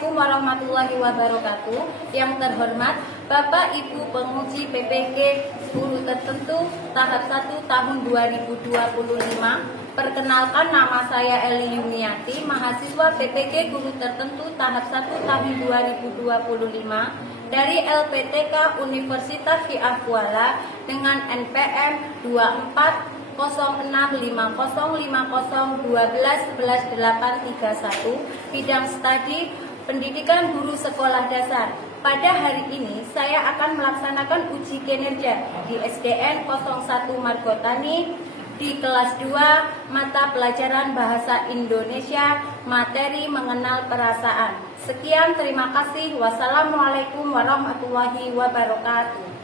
Assalamualaikum warahmatullahi wabarakatuh. Yang terhormat Bapak Ibu Penguji PPK Guru Tertentu Tahap 1 tahun 2025. Perkenalkan, nama saya Eli Yuniati, mahasiswa PPK Guru Tertentu Tahap 1 tahun 2025 dari LPTK Universitas Syiah Kuala dengan NPM 24 06505012111831, bidang studi pendidikan guru sekolah dasar. Pada hari ini saya akan melaksanakan uji kinerja di SDN 01 Margotani di kelas 2 mata pelajaran Bahasa Indonesia, materi mengenal perasaan. Sekian, terima kasih. Wassalamualaikum warahmatullahi wabarakatuh.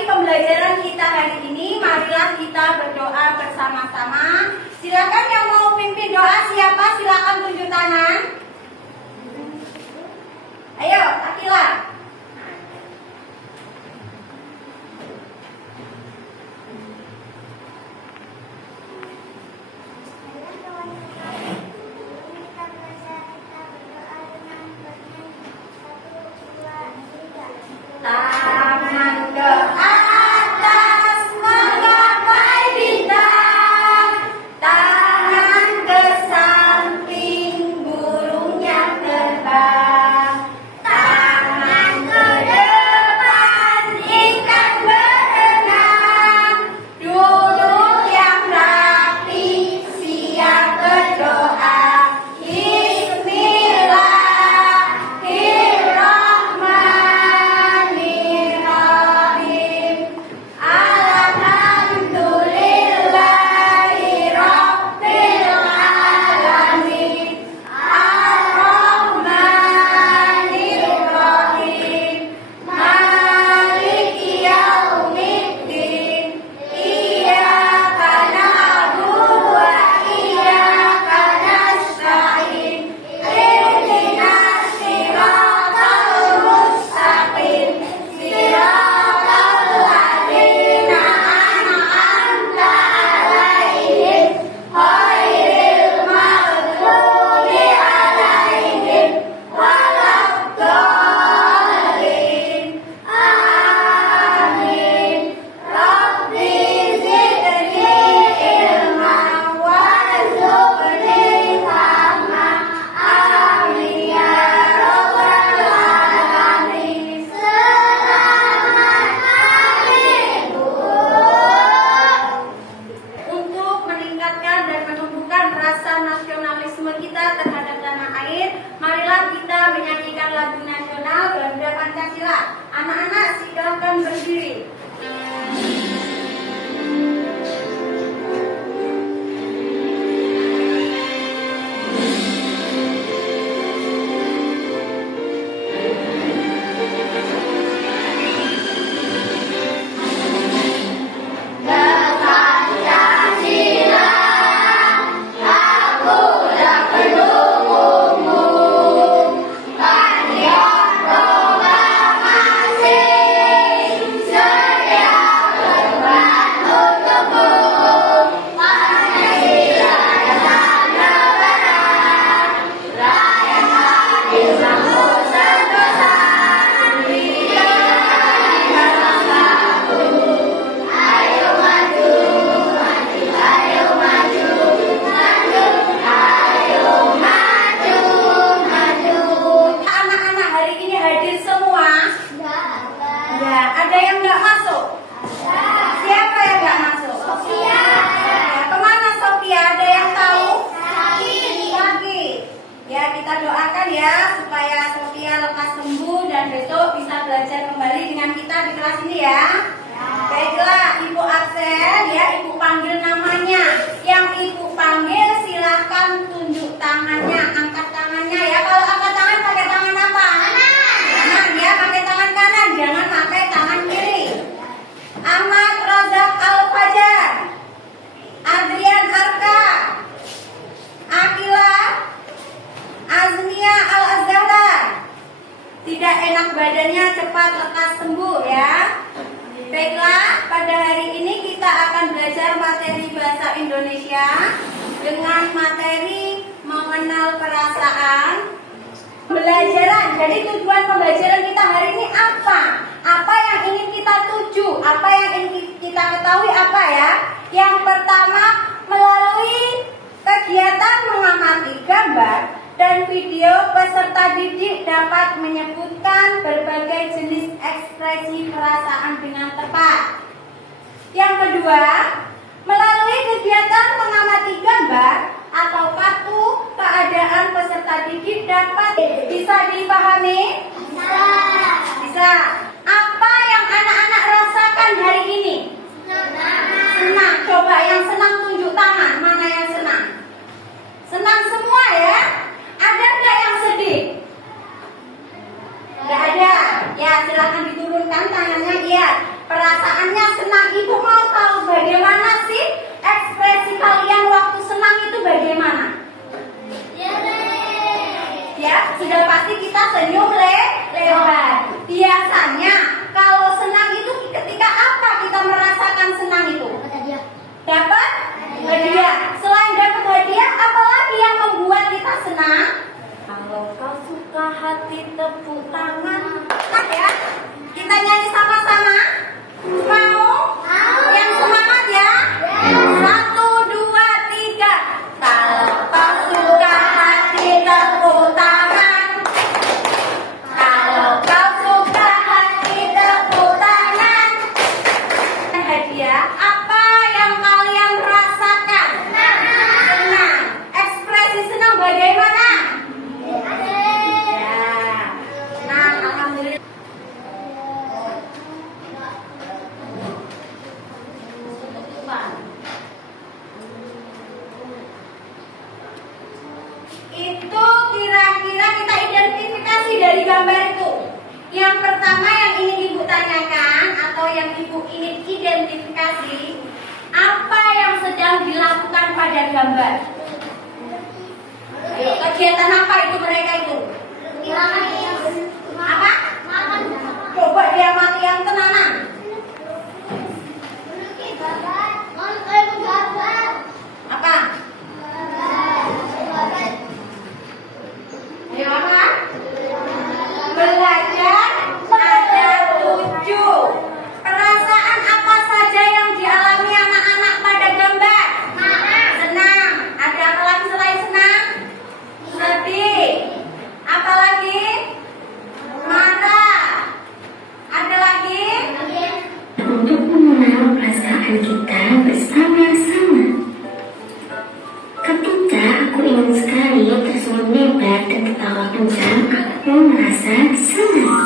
Pembelajaran kita hari ini, marilah kita berdoa bersama-sama. Silakan yang mau pimpin doa, siapa? Silakan tunjuk tangan. Ayo, Akila. Tangan ke atas menggapai bintang, tangan ke samping burung yang terbang, tangan ke depan ikan berenang, duduk yang rapi siap berdoa. Marilah kita menyanyikan lagu nasional Garuda Pancasila. Anak-anak silakan berdiri. Sedia Ya, kita doakan ya supaya Sofia lekas sembuh dan besok bisa belajar kembali dengan kita di kelas ini ya. Baiklah, Ibu absen ya, Ibu panggil namanya. Yang Ibu panggil silakan tunjuk tangannya, angkat tangannya ya. Kalau angkat tangan pakai tangan apa? Kanan ya, pakai tangan kanan, jangan pakai tangan kiri. Ahmad Razak Al-Fajar, Adrian Arka, Akila Azmia Al-Azhara. Tidak enak badannya, cepat lekas sembuh ya. Baiklah, pada hari ini kita akan belajar materi bahasa Indonesia dengan materi mengenal perasaan pembelajaran. Jadi tujuan pembelajaran kita hari ini apa? Apa yang ingin kita tuju? Apa yang ingin kita ketahui apa ya? Yang pertama, melalui kegiatan mengamati gambar dan video, peserta didik dapat menyebutkan berbagai jenis ekspresi perasaan dengan tepat. Yang kedua, melalui kegiatan mengamati gambar atau kartu, keadaan peserta didik dapat bisa dipahami? Bisa. Apa yang anak-anak rasakan hari ini? Senang. Coba yang senang tunjuk tangan. Mana yang senang? Senang semua ya? Ada nggak yang sedih? Nggak ada. Ya, silakan diturunkan tangannya. Iya, perasaannya senang. Ibu mau tahu bagaimana sih ekspresi kalian waktu senang itu bagaimana? Ya, sudah pasti kita senyum lebar. Biasanya kalau senang itu ketika apa kita merasakan senang itu? Dapat hadiah. Selain dapat hadiah, apalagi yang membuat kita senang? Kalau kau suka hati, tepuk tangan. Nah ya, kita nyanyi sama-sama. Mau? Yang semangat ya. 1, 2, 3. Kalau kau suka hati, tepuk tangan. Kalau kau suka hati, tepuk tangan. Hadiah. Apa yang kalian rasakan? Senang. Ekspresi senang bagaimana? Ya. Senang, alhamdulillah. Itu kira-kira kita identifikasi dari gambar itu. Yang pertama yang ingin Ibu tanyakan atau yang Ibu ingin identifikasi, apa yang sedang dilakukan pada gambar? Ayo, kegiatan apa itu mereka itu? Apa? Coba dia mati yang tenanan. Apa? Ayo apa? Belajar. Ada 7. Perasaan apa saja yang dialami anak-anak pada gambar? Senang. Ada apa lagi selain senang? Sedih. Apa lagi? Marah. Ada lagi? Untuk mengenal perasaan kita bersama-sama. Ketika aku ingin sekali tersenyum lebar dan ketawa kencang, aku merasa senang.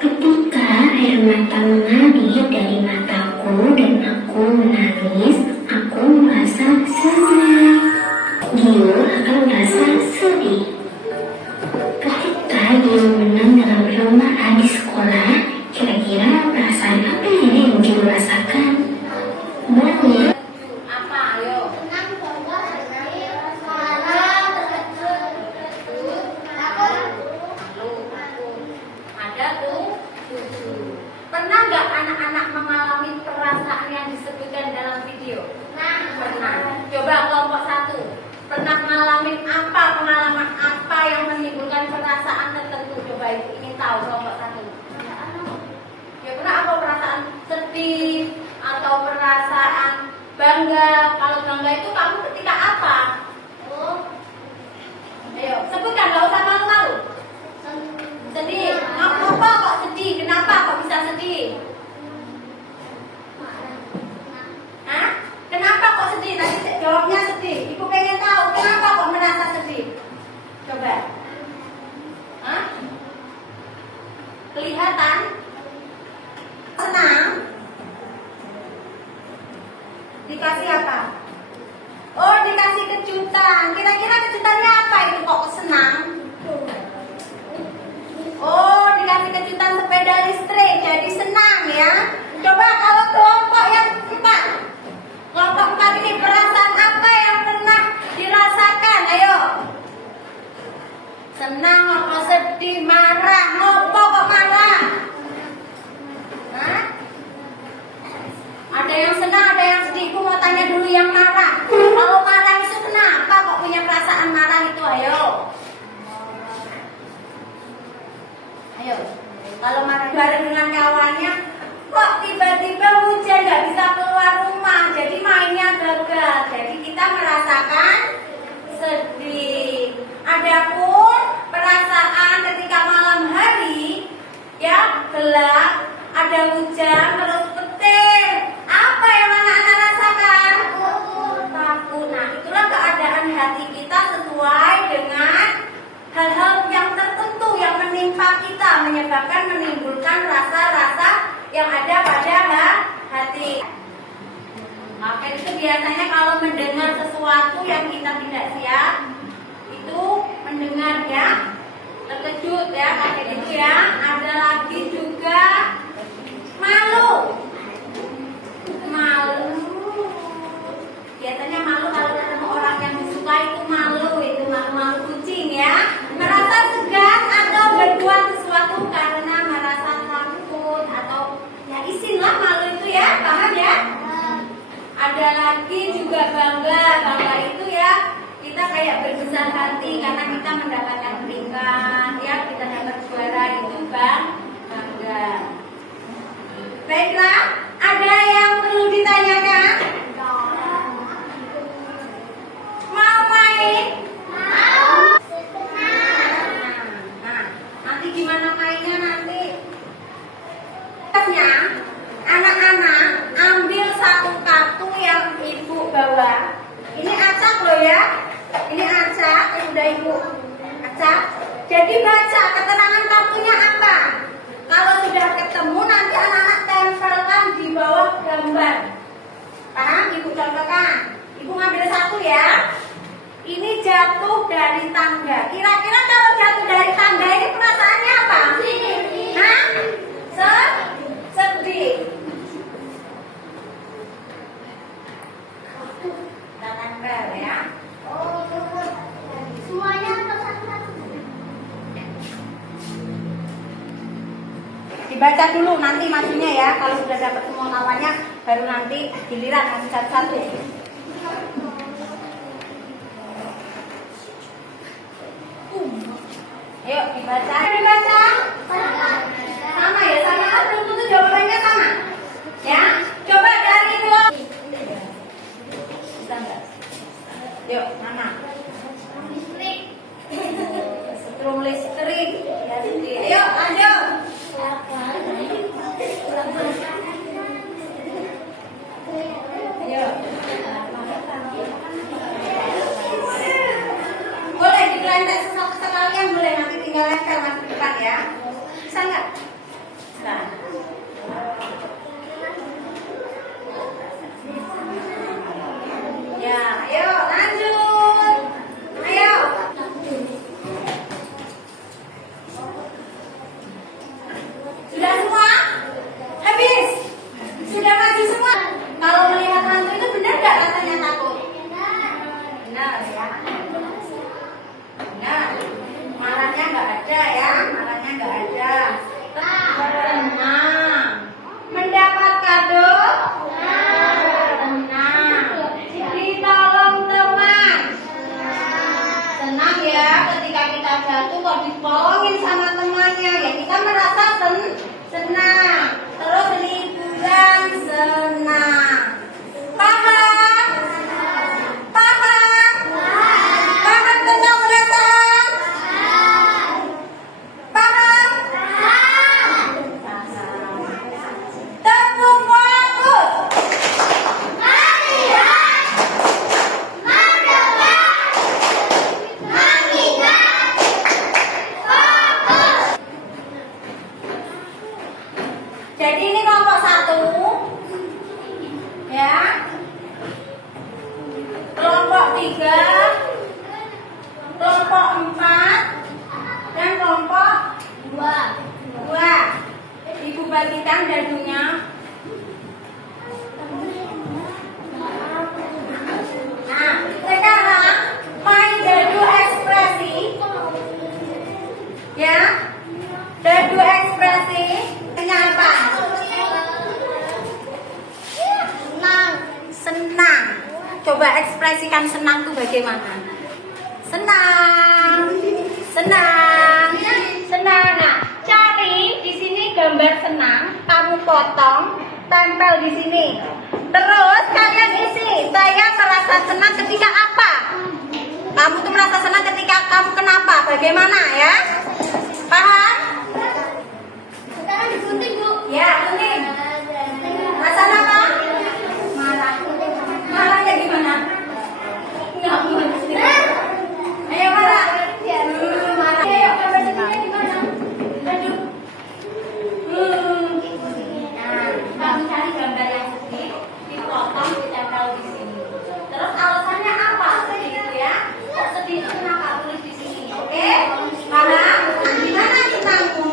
Ketika air mata mengalir dari mataku dan aku menangis, aku merasa senang. Gio akan merasa sedih. Ketika Gio menang dalam perlombaan di sekolah, kira-kira perasaan apa yang Gio rasakan? Banyak. Apa? Ayo. Ada tuh 7. Pernah nggak anak-anak mengalami perasaan yang disebutkan dalam video? Pernah. Coba kelompok 1. Pernah ngalamin apa? Pengalaman apa? kejutan. Kira-kira kejutannya apa itu kok senang? Oh, dikasih kejutan sepeda listrik, jadi senang ya. Coba kalau kelompok yang 4. Kelompok 4 ini perasaan apa yang pernah dirasakan? Ayo. Senang apa sedih, marah, ngopo kok marah? Hah? Ada yang senang, ada yang sedih. Aku mau tanya dulu yang marah. Kalau marah itu kenapa kok punya perasaan marah itu? Ayo. Ayo. Kalau marah bareng dengan kawannya, kok tiba-tiba hujan nggak bisa keluar rumah, jadi mainnya gagal. Jadi kita merasakan sedih. Adapun perasaan ketika malam hari, ya gelap, ada hujan, terus petir. Apa yang anak-anak rasakan? Takut. Nah, itulah keadaan hati kita sesuai dengan hal-hal yang tertentu yang menimpa kita, menyebabkan menimbulkan rasa-rasa yang ada pada hati. Maka itu biasanya kalau mendengar sesuatu yang kita tidak siap, itu mendengar ya, terkejut ya, kayak gitu ya. Ada lagi juga malu. Biasanya malu kalau ketemu orang yang disuka, itu malu kucing ya. Merasa segan atau berbuat sesuatu karena merasa takut atau ya istilah malu itu ya, paham ya? Ada lagi juga bangga itu ya, kita kayak berbesar hati karena kita mendapatkan peringkat ya, kita dapat juara, itu bangga. Baiklah, ada yang perlu ditanyakan? Mau main? Mau. Nah, nanti gimana mainnya nanti? Anak-anak ambil satu kartu yang ibu bawa. Ini acak loh ya. Ini acak yang udah ibu acak. Jadi baca keterangan kartunya apa. Kalau sudah ketemu nanti anak-anak tempelkan di bawah gambar. Paham? Ibu contohkan. Ibu ngambil satu ya. Ini jatuh dari tangga. Kira-kira kalau jatuh dari tangga ini perasaannya apa? Hah? Sedih. Kita tempel ya. Semuanya atau satu-satu? Dibaca dulu nanti maksudnya ya. Kalau sudah dapat semua lawannya, baru nanti giliran ngasih satu-satu. Ayo dibaca. Sama ya, sama kan belum tentu jawabannya sama. Ya, coba dari kelompok. Bisa enggak? Yuk, mana? Listrik. Setrum listrik. Ya, ayo lanjut. Ayo. Boleh digelandang sekalian, boleh nanti tinggal lempel mas ke depan ya. Bisa nggak? Bisa. Ya, ayo lanjut. Ayo. Sudah semua? Habis? Sudah maju semua? Kalau melihat hantu itu benar nggak rasanya takut? Benar ya. Benar. Marahnya nggak ada ya, marahnya nggak ada. Tenang. Mendapat kado? Tenang. Ditolong teman? Senang ya, ketika kita jatuh kok ditolongin sama temannya, ya kita merasa senang. Terus liburan senang. Paham? Paham? Paham tentang perasaan? Paham? Tepuk fokus. Fokus. bagaimana? Senang, senang, senang. Nah, cari di sini gambar senang, kamu potong, tempel di sini. Terus kalian isi, saya merasa senang ketika apa? Kamu tuh merasa senang ketika kamu kenapa? Bagaimana ya? Paham? Sekarang digunting, Bu. Ya, gunting. Rasa apa? Marah. Marahnya gimana? Nggak gimana? Ayo marah. Marah. Ayo gambar sedihnya gimana? Aduh. Nah, kamu cari gambar yang sedih, dipotong, ditempel di sini. Terus alasannya apa? Sedih itu ya? Kok sedih itu kenapa? Tulis di sini, oke? Paham? Gimana senangmu?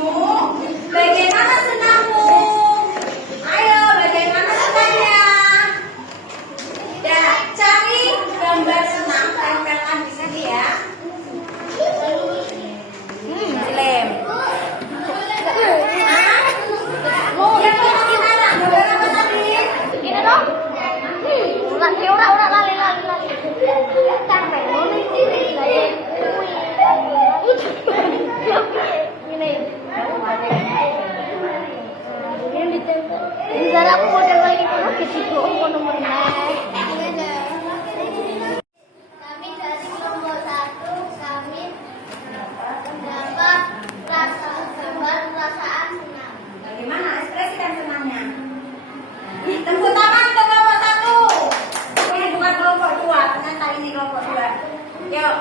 Bagaimana senangmu? Ayo, bagaimana senangnya? Ya, cari gambar senang, tempelkan di sini ya. Lem. Ya, gimana? Gambar apa tadi? Ini dong. Ora lali. Capek. Ini. Ini ditempel. Bentar aku model lagi kono di situ kono meneh. Kami dari kelompok 1 kami mendapat gambar perasaan senang. Bagaimana ekspresikan senangnya? Tepuk tangan untuk kelompok 1. Ini bukan kelompok 2, ternyata ini kelompok 2. Yuk.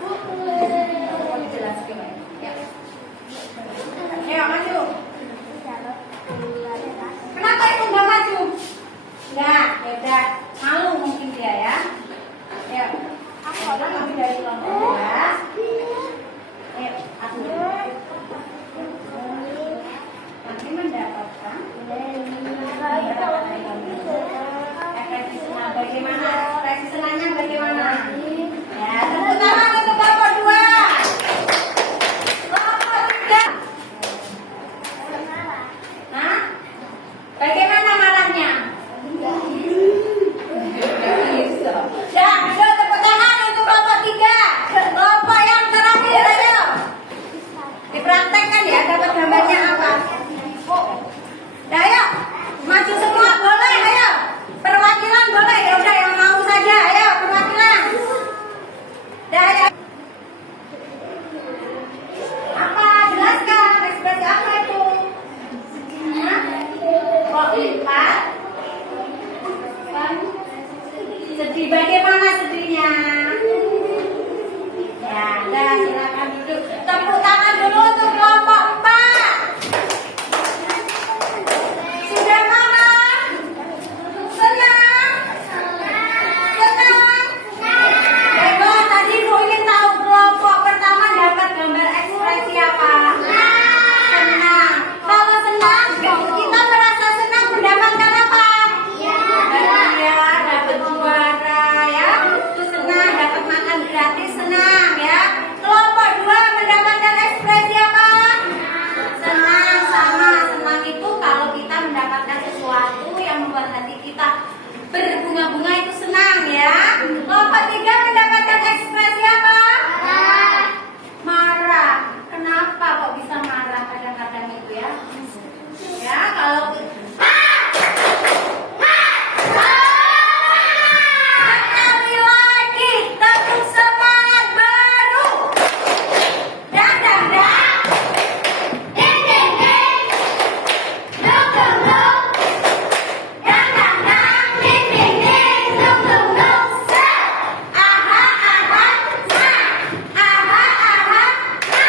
Oh, dijelaskan. Yuk. Ayo maju. Kenapa itu nggak maju? Nggak, beda. Malu mungkin dia ya. Ayo. Kami dari kelompok 2. Ayo, aku. Kami mendapatkan ekspresi senang. Bagaimana? Ekspresi senangnya bagaimana? Ya, tepuk tangan untuk kelompok 2. Kelompok 3. Nah, bagaimana marahnya? Ya, ayo tepuk tangan untuk kelompok 3. Kelompok yang terakhir, ayo. Dipraktekkan ya, dapat gambarnya apa? Ya, ayo. Maju semua boleh, ayo. Perwakilan boleh, ya udah yang mau saja, ayo perwakilan. Ya, ayo. Apa? Jelaskan ekspresi apa itu? Hah? Kok lipat? Sedih, bagaimana sedihnya? Ya, udah silakan duduk. Tepuk tangan dulu untuk kelompok 4. Sudah marah? Senang? Senang? Baiklah, tadi Bu ingin tahu kelompok pertama dapat gambar ekspresi apa? Senang. Kalau senang, kita merasa senang mendapatkan apa? Hadiah, dapat juara ya. Itu senang, dapat makan gratis, senang ya. Kelompok 2 mendapatkan ekspresi apa? Senang, sama. Senang itu kalau kita mendapatkan sesuatu yang membuat hati kita berbunga-bunga itu senang ya. Kelompok 3 mendapatkan ekspresi apa? Marah. Kenapa kok bisa marah kadang-kadang itu ya? Ya, kalau sekali lagi tepuk semangat baru. Dang dang dang. Ding ding ding. Dong dong dong. Dang dang dang. Ding ding ding. Dong dong dong. Sa. Aha aha. Sa. Aha aha. Sa.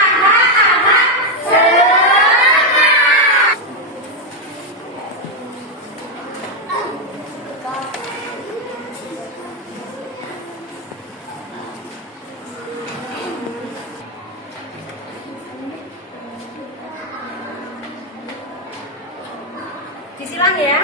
Aha aha. Semangat. Disilang ya.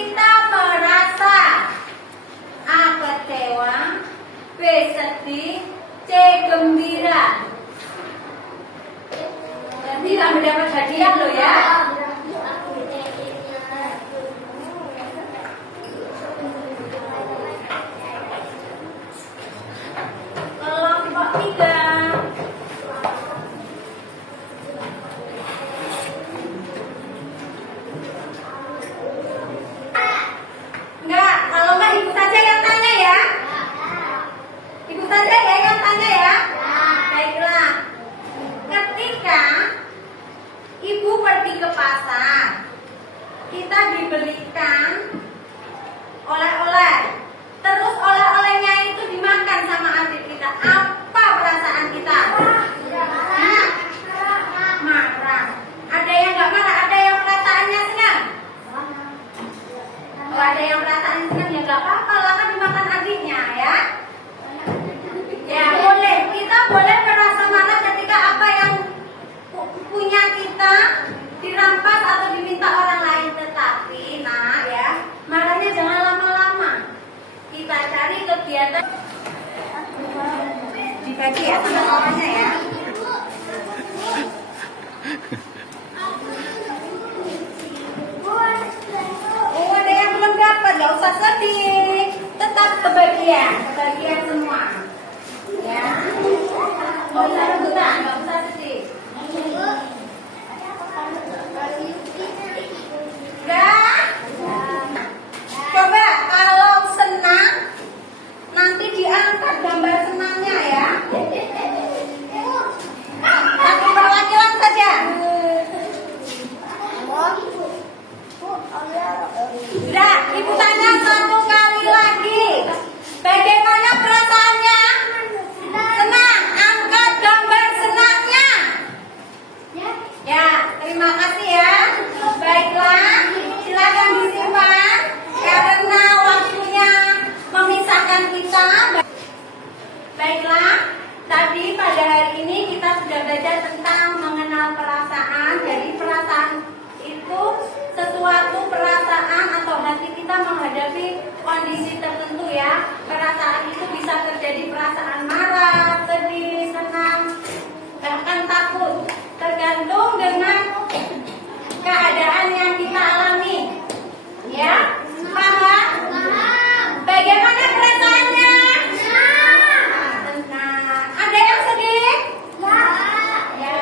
kita merasa A. kecewa, B. sedih, C. gembira. Nanti kamu dapat hadiah loh ya. Kelompok 3. Enggak, kalau enggak ibu saja yang tanya ya. Ibu saja ya yang tanya ya. Baiklah. Ketika ibu pergi ke pasar, kita dibelikan oleh-oleh. Terus oleh-olehnya itu dimakan sama adik kita. Apa perasaan kita? Marah. Ada yang enggak marah, ada yang perasaannya senang. Kalau ada yang perasaan senang ya gak apa-apa lah, kan dimakan adiknya ya. Ya boleh, kita boleh merasa marah ketika apa yang punya kita dirampas atau diminta orang lain. Tetapi nah ya, marahnya jangan lama-lama. Kita cari kegiatan. Dibagi ya sama orangnya ya. Oh, ada yang belum dapat, gak usah sedih. Tetap kebagian semua. Ya. Gak usah rebutan, gak usah sedih. Udah? Coba kalau senang, nanti diangkat gambar senangnya ya. Satu perwakilan saja. Sudah, ibu tanya satu kali lagi. Bagaimana perasaannya? Senang, angkat gambar senangnya. Ya, terima kasih ya. Baiklah, silakan disimpan karena waktunya memisahkan kita. Baiklah, tadi pada hari ini kita sudah belajar tentang mengenal perasaan. Jadi perasaan itu sesuatu perasaan atau hati kita menghadapi kondisi tertentu ya. Perasaan itu bisa terjadi perasaan marah, sedih, senang, bahkan takut. Tergantung dengan keadaan yang kita alami. Ya, paham? Bagaimana perasaannya? Tenang. Ada yang sedih? Ya.